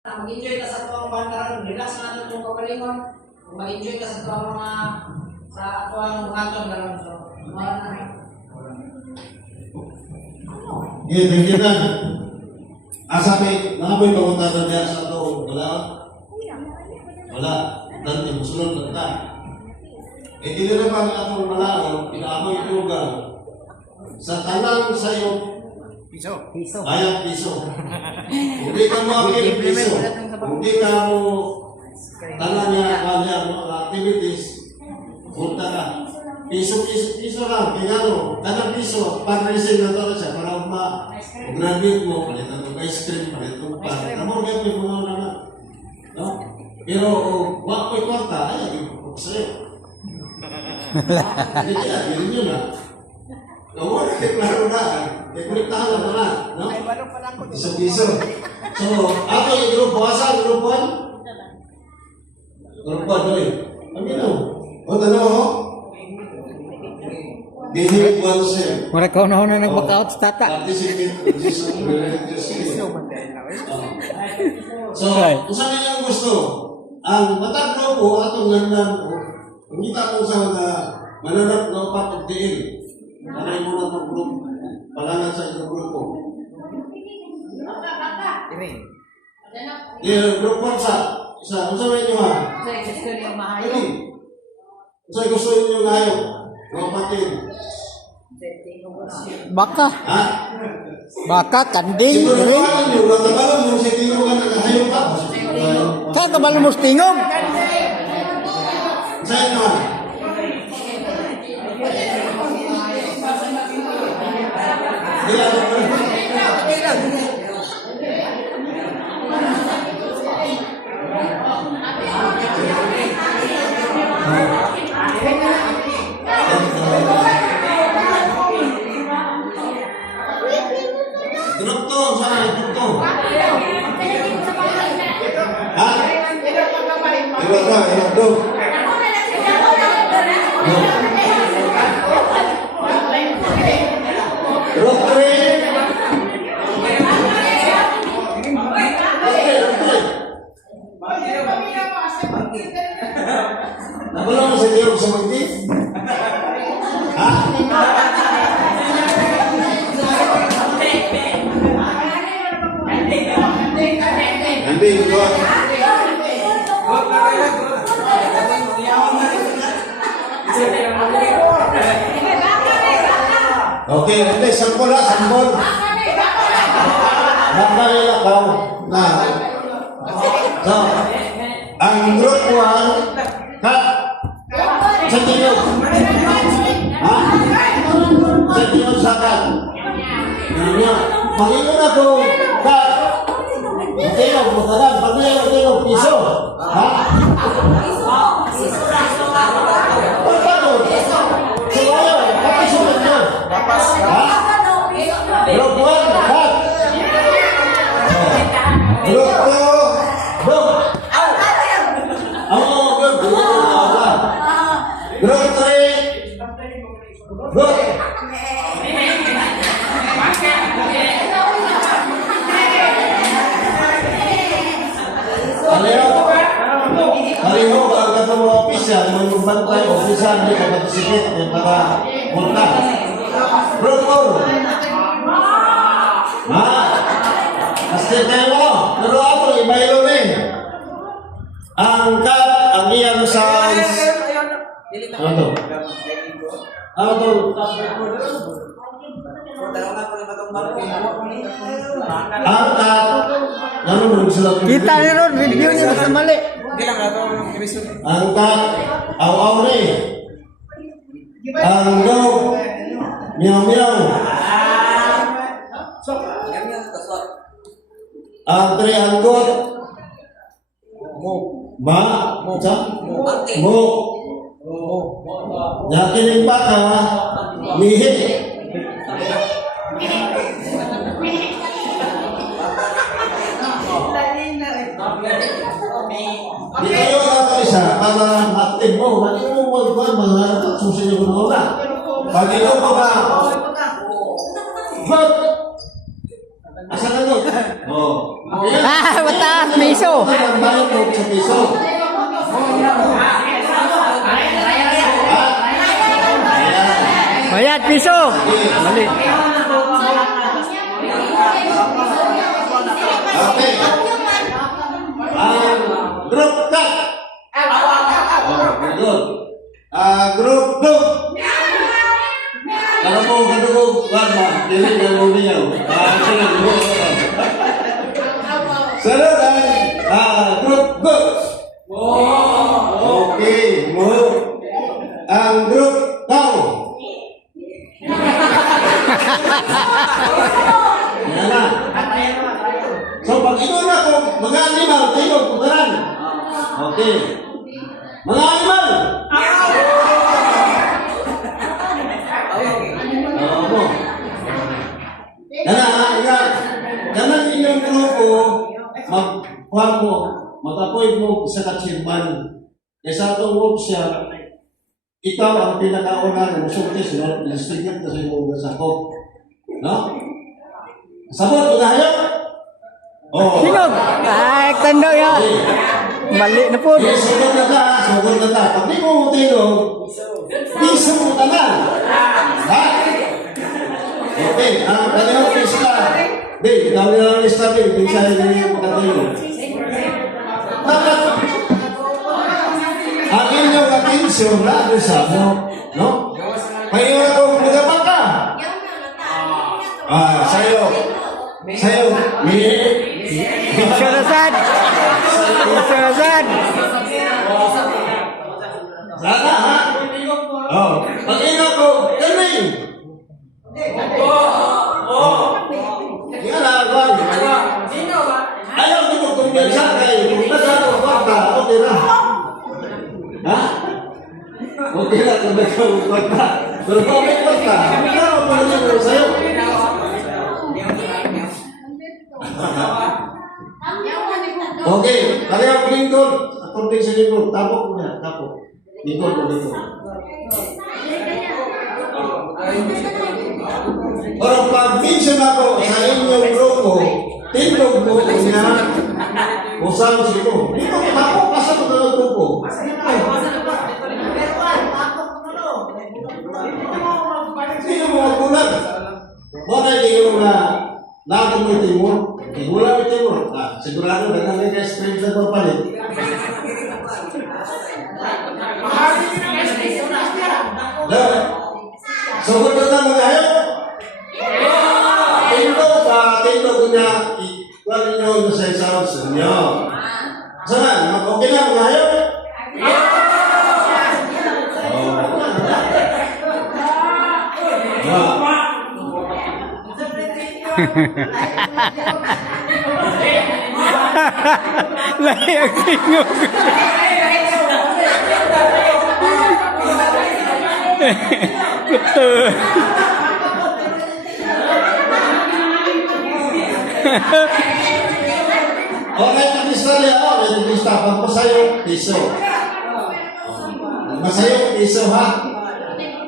Mag-enjoy ka sa tuwang bandaran, relax na natin itong kagalingon. Kung mag-enjoy ka sa tuwang mga sa tuwang buhaton na lang. So, mga na. Yeah, thank you na. Sabi, nakaboy paguntasan niya sa ito. Wala? Wala. Dati, musulong na ta. Dili na pa nga itong malaon, pinaamoy tugal. Sa tanang sa'yo, Piso. bayang piso. Hindi ka mo akil piso. Hindi ka mo tanang niya, kanya mo activities. Punta ka. Piso lang. Kaya tanang piso, pag-resing na ito siya para ma-graduate mo, palitan ng ice cream, palitan pa. Namor ka yung mga naman. No? Pero, wak ko'y kwarta, ay, yung sa'yo. Hindi yan, yun yun na. Nawala, klaro na. Konektahan lang na, no? Piso-piso. So, ako yung grupo, asa ang grupo? Grupo, tuloy. Aminaw. O, tanaw ho? Behave oneself. Mura ka na nag-back-out sa tata. Participate in this religious So, kung saan niyo gusto, ang matag grupo, atong landan ko, kung kita ko sa mananap na papagdiin, kanay mo na itong grupo, pangalan sa itong grupo. Grupo sa, kung saan niyo ha? Kung saan gusto niyo ngayon, mga kapatid. Baka. Ha? Baka, kanding. Siguro naman niyo, natabalon mo, sa tingin mo ka nakahayo ka. Kaya kabalo mo stingog. Saan naman? Drugtong, sana drugtong. Ha? Drugtong. Nabala mo sa Diyos sa magdi? Ha? Hindi, God. Okay, hindi, sampol ha, sampol. Nakalila ka na. So, ang group 1, sa tiyo. Ha? Sa tiyo sa kan. Panginoon ako, Tiyo, matagal, paglayo tiyo, piso. Ha? Pagkano? Siwayo, kapiso nyo. Ha? Group 1, cut. Group 2, group. Group 3, group. Haliho, ang katong mga opisya, yung bantay, opisya, hindi ka participate, yung para multa. Group 4. Ha? Kasi tayo mo, pero ako, ibaylo rin. Ang kat, ang iyang sans. Ano to? Ano to? Ang kat, ano mo sila? Kita ni Ron, review niya sa mali. Ang kat, aw-aw rin. Ang dog, miyaw-miyaw. Ang trianggot, ba? Mo. Yakinig pa ka, mihi. Di kayo nato isa para active mo. Bakit mo magkuhan mga susunod mo na? Pag ito mo ba? Good! Asa na doon? Oh. Mataas, may piso. Ang bayad mo sa piso. Bayad piso. Mali. Okay. Group cut. Oh, very good. Group book. Kalau mau kadugog, wag ma, dili na mo niya. Sunod mo. Sunod ay group book. Okay, mo. Ang group tao. Yan na. So pag ito na kung mga animal, tayo, pumaran. Okay. Mga animal. Oo. Kanan inyong grupo, magkuhan mo, mag-appoint mo sa ka-chairman. Kaya sa itong workshop, ikaw ang pinakauna ng musultis, no? Ilastigyan ka sa iyong gasakop. No? Sabot, unahayo? Oo. Sinog. Ay, tanda ya. Mali na po. Okay, sugod na ka, sugod na ka. Pag di mo mutinog, piso mo tanan. Ha? Okay, ang kanyang lista. Babe, kami ang lista, babe. Bisa yung pagkatinog. Dapat, ang inyong atensyon na sa mo, no? Pahinga ko, magapak ka. Sayo. Sayo, Piso na sad. Piso na sad. Sana, ha? Oh, pahinga ko, galing. Yan na, wag. Ayaw mo kumpensa kayo. Kung nagano ka, okay na. Ha? Okay na kung nagano ka. Pero kung may ka, ano mo nyo sa'yo? Okay, kaya ang lingkod. According sa lingkod, tapok mo na, tapok. Lingkod mo, lingkod. Pero pag mention ako sa inyong grupo, tindog mo niya, usang sino. Dito, tapok ka sa mga grupo. Sino mo magbulag? Wala yung lagang mo timur. Wala mo timur. Sigurado na kami ka stream na papalit. Sugod na lang mga hayo. Tindog ko niya, ikuha ninyo na sa isang sa inyo. Sana, okay na mga hayo? Layang tingog. Betul. Okay, pag-lista niya ako. May pag-lista. Pagpasayong piso. Masayong piso, ha?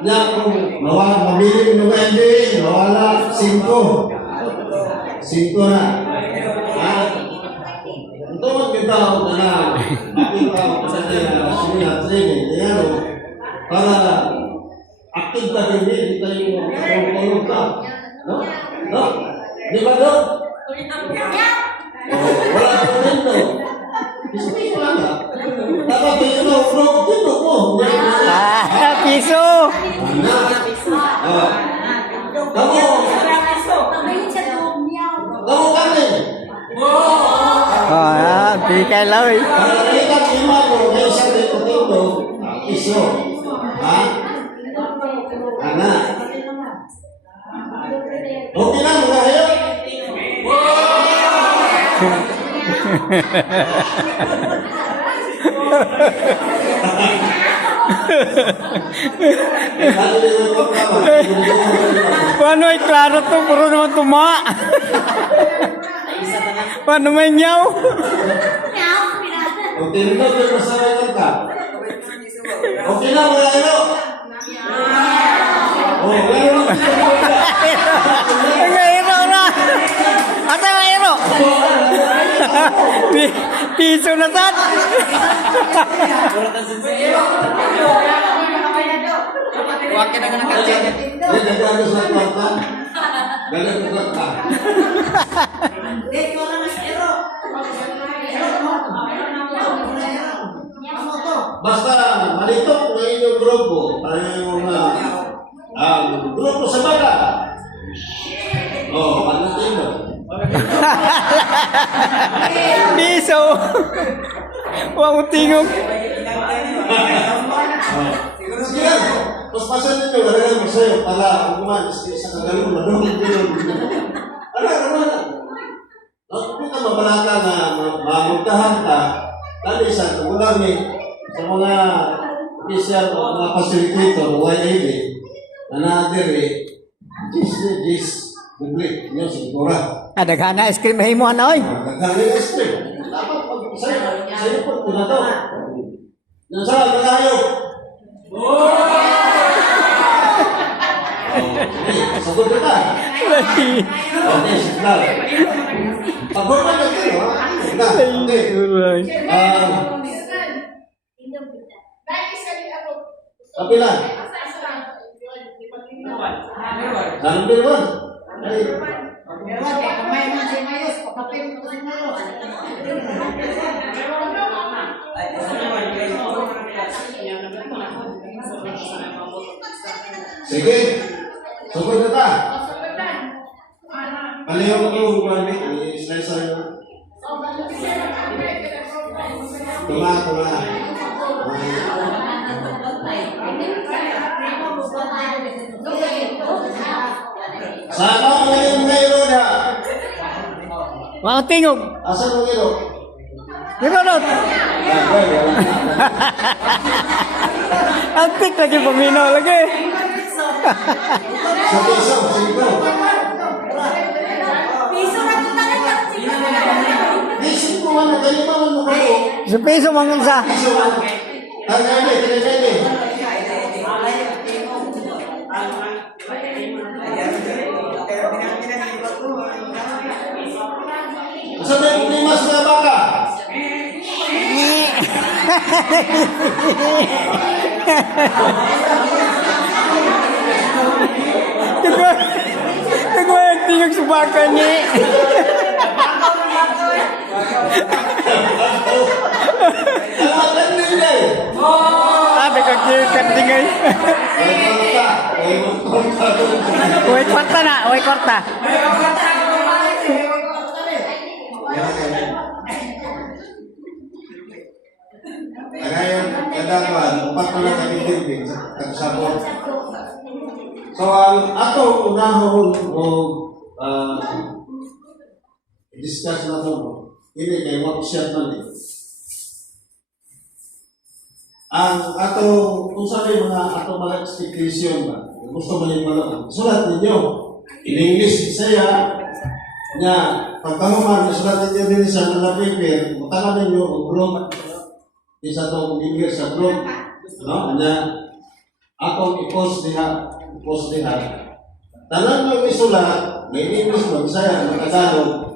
Niya kung mamili mo ng NBA, nawala 5. 5 na. Ha? Ito magbitaw na na. Magbitaw na na sumihat training. Ayan o. Para active ka din, hindi tayo tulong ka. No? No? Di ba no? Wala ko dito. Piso lang ka. Dapat dito, dito mo. Piso. Kamu kami. Bigay loy. Kalau kita terima ko, may isa dito dito. Piso. Ha? Anak. Okay na, mga hayo. Paano ay klaro to? Puro naman tuma. Paano may nyaw? Okay na, may masaray ka. Okay na, mga hayo. Oh, meron. Ang ero na. Asa ang ero? Piso na sad. Huwag ka na nakachete. Nagkakaroon sa kwarta. Galing ko kwarta. Basta malitok na inyong grupo, yung grupo sa bata. Oh, pagdating mo. Piso. Wa mo tingog. Sige lang. Paspasan ninyo, gano'n mo sa'yo para umalis sa kagaling mo. Ano? Kung ka mabalaka na mamugtahan ka, dali sa tugulami sa mga official o mga facilitator o YAB na nadiri, Jis, public, nyo, sigura. Daghana ice cream mahimo ana oy. Magagaling este. Dapat sa'yo po, tinato. Yan sa, magayo. Sagot kita. Okay, signal. Pag-hormat na kayo, ha? Okay. Kapilan. Number 1. Ay. Sige. Sagot kita. Palihaw ko yung mami. I-slice sa'yo. Tuma. Sana ang ngayon mayroon na. Wa mo tingog. Asan mo mayroon? Gimana? Antik lagi paminaw lagi. Sa piso, sige. Isip ko ano, ganyan mo ano kayo. Sa piso mangun sa. Piso ano. Ang kaya. Sabi mo ni Mas na baka. Tagwa yung tingog subakan niya. Alakan nila eh. Kagkikat tingay. Uy, korta na. Uy, korta. Ngayon, kadangwan, upat na lang kami dibig sa tagsabot. So, ang atong unahon o discuss na ito, hindi kay workshop man eh. Ang atong, kung saan yung mga expectation ba, gusto mo yung malaman, sulat ninyo. In English, Bisaya, nga, pagkahuman, sulat ninyo din sa mga paper, matalan ninyo, group, isa itong English sa group, no? Anya, akong i-post diha. Tanan nyo isulat, may English, Bisaya, Tagalog,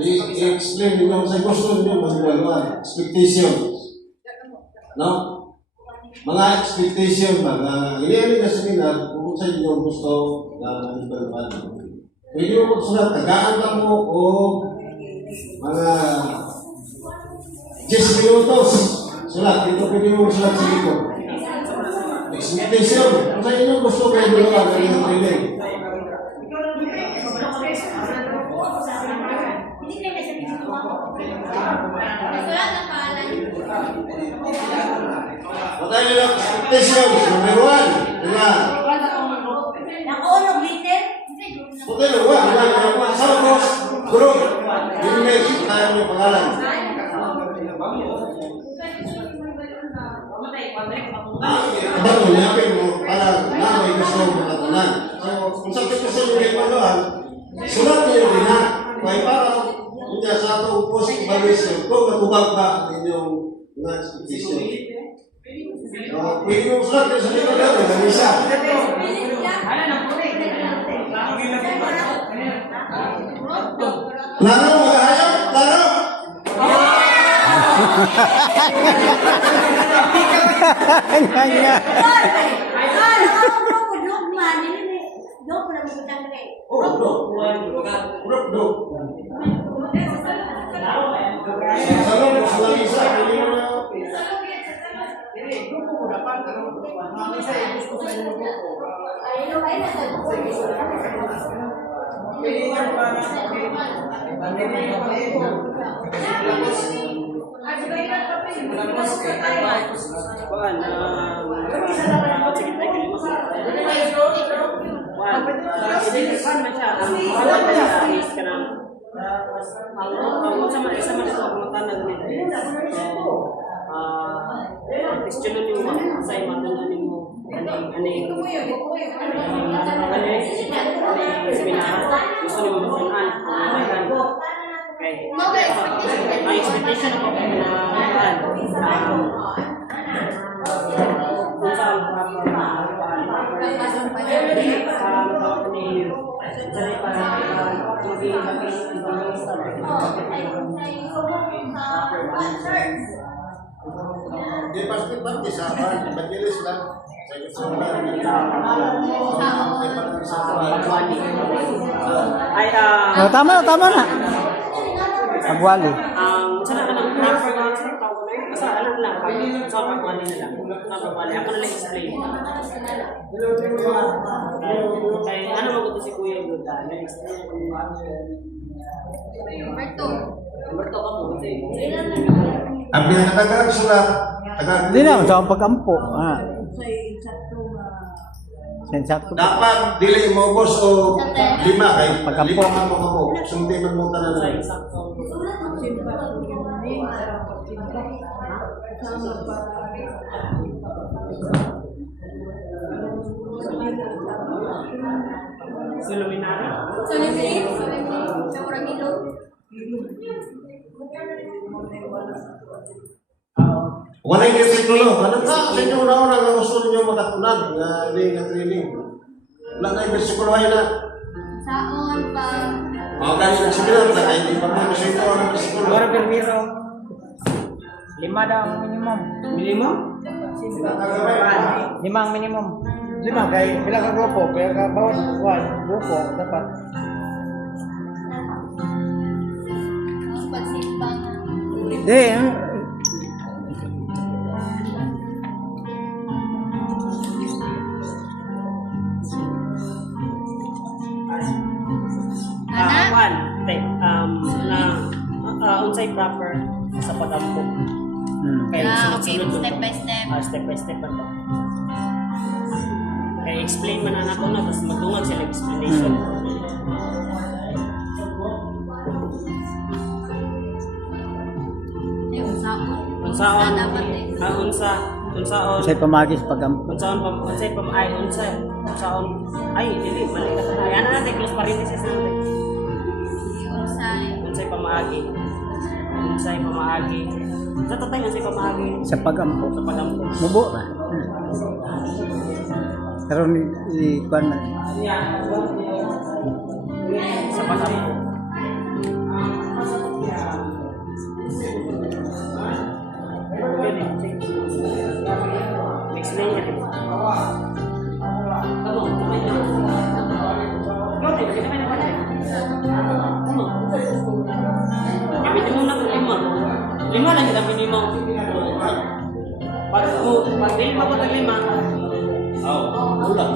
i-explain ninyo sa gusto ninyo, mga expectations. No? Mga expectation ba, ini na seminar, kung sa inyo gusto na ibalpan. Pwede mo magsulat, tagaan lang mo o mga 10 minutos. Sulat, dito pwede mo magsulat sa likod. Expectation, kung sa inyo gusto kayo dalawa, ganyan yung training. Matay lang expectation, number 1. Diba? Nakulog liter? Matay lang, wala. Sampos, group, unit, tayo yung pangalan. Aba mo, niyapin mo, para na may gusto mo katunan. So, kung sa gusto nyo yung pagawaan, sulat niyo din na. Kaya para, hindi sa ito, post-evaluation, kung matubag ba inyong mga expectation. Pwede mo sulat kayo sa likod natin, ang isa. Laro, magahayap, laro. Kanya. Salong, salong isa, hindi mo na. Ang expectation ako Di pasti sa akin, mabilis lang. Oh, tama na. Agwali. sana ka ng proper nga sa tao ko na yun. Basta alam lang, sa pagwali na lang. Pagwali, ako na lang explain. Kaya ano maguto si Kuya Yuda, na-explain ko yung Humberto ka po. Ang pinakatagal sulat, Hindi na, sa pag-ampo. Sensakto. dapat dili mo boss o 5 kay Pagkampo. 5 man mo kamo. Sumti man mo tanan. Sa Luminara. Wala yung teknolo. Ano ka? Sa inyo una-una nga gusto ninyo makatunan nga hindi nga training. Wala na yung bersikulo ay na. Saon pa. Mga ganyan ang sabihan, na hindi pa mo sa ito ang bersikulo. Pero permiro. 5 daw ang minimum. Minimum? 5 ang minimum. 5 kay bilang ka grupo, kaya ka bawat grupo dapat. Pagsimbang. Hindi. One, unsay proper sa pag-ampo. Kaya Okay, sunod-sunod step to. by step. Step by step ba to? Kaya explain man anak ko na, tapos magtungag sila explanation. Yung saon. Unsaon, Dapat unsaon, Kasi pamagis pag-ampo. unsaon, ay, dili, mali ka na. Yan na natin, close parenthesis na natin. Yung sa Unsay pamaagi. Sa tatay, unsay pamaagi. Sa pag-ampo. Sa pag-ampo. Mubo ra. Pero ni kuan man. Sa pag-ampo. Explain ka din. Come on, kamay na. Kamay na pala. Come on. Gamitin mo na kung 5. 5 lang kita minimum. Pag dili pa po ng 5, Ulang.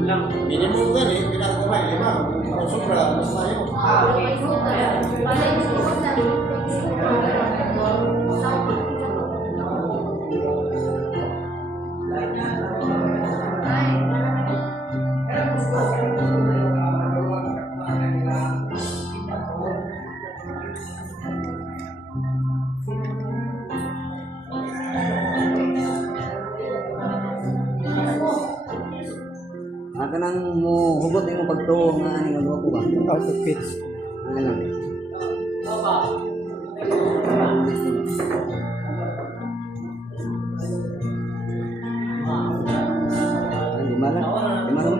ulang. Minimum gani, pinakakamay 5. Kung sobra, mas tayo. Kanang mo hugot yung pagtuo nga ani nga ko ba? Out of pitch. Ano? Di mana? Di mana?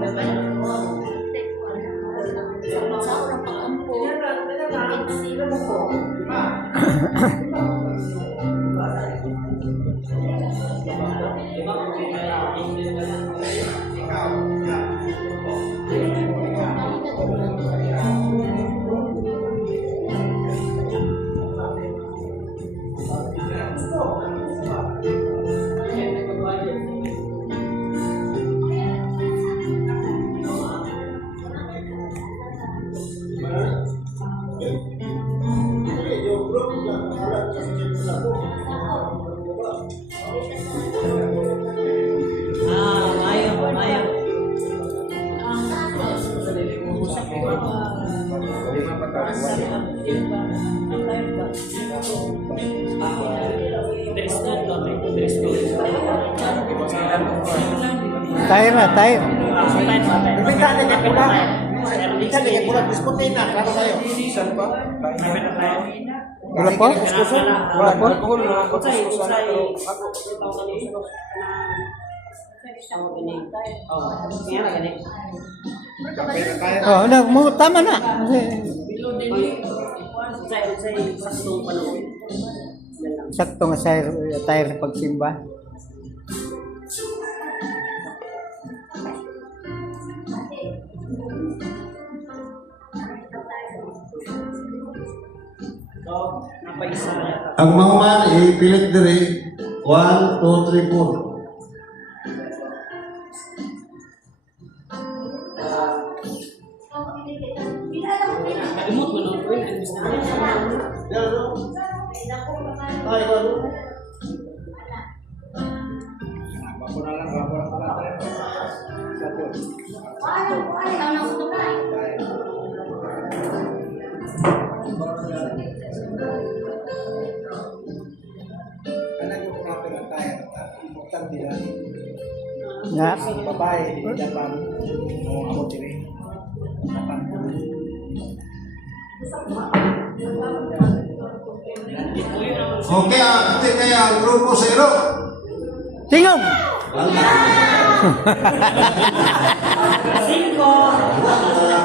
Tayo na, tayo. Bibigyan natin yung pula. Bibigyan Minsan yung pula, diskutin na. Klaro tayo. Season pa? Wala pa? Wala pa? Alcohol na. Usay. Oh, na, tama na. Saktong panahon. Sakto nga tayo sa pagsimba. Napaisa yata. Ang mahuman, ipilit diri. 1, 2, 3, 4. Kalimot mo nung friend, ang gusto mo. Nga. Babae, di Japan. O ako diri. Japan. Okay, ate kaya ang grupo 0. Tingong!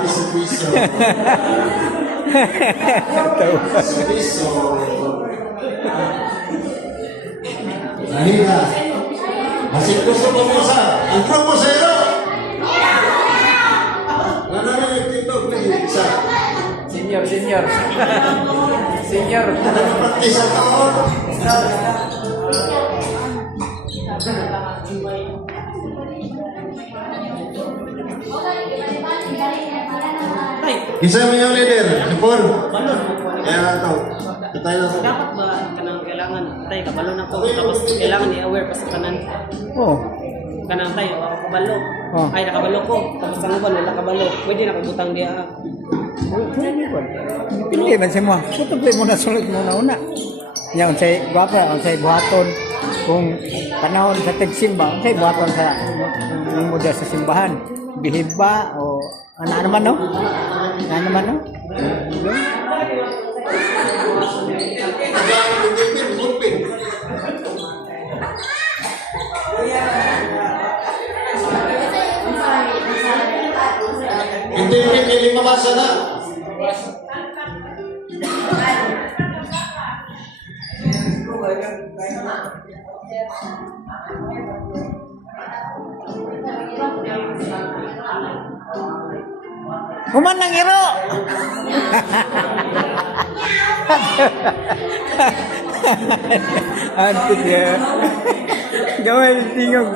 Piso-piso. Piso-piso. Nahina. Masih gusto mo isa. Ang grupo 0. Ano na yung TikTok na isa? Senior. Senior. Practice ang taon. Isa mo yung leader. Ipon. Kaya ito. Tayo na ito. Dapat ba kanang kailangan tayo kabalo na ko tapos kailangan i-aware pa sa tanan Oh. kanang tayo ako kabalo. Oh. Ay nakabalo ko tapos ang uban wala kabalo. Pwede na kabutang diha. Hindi man siya mo. Tutuloy mo na sulit mo na una. Yan, unsay guwapa, unsay buhaton. Kung panahon sa tagsimba, unsay buhaton sa muda sa simbahan. Bihib ba o ano naman no? Ano naman no? Hindi mabasa na. Human ng iro! Antik ya. Gawin tingog.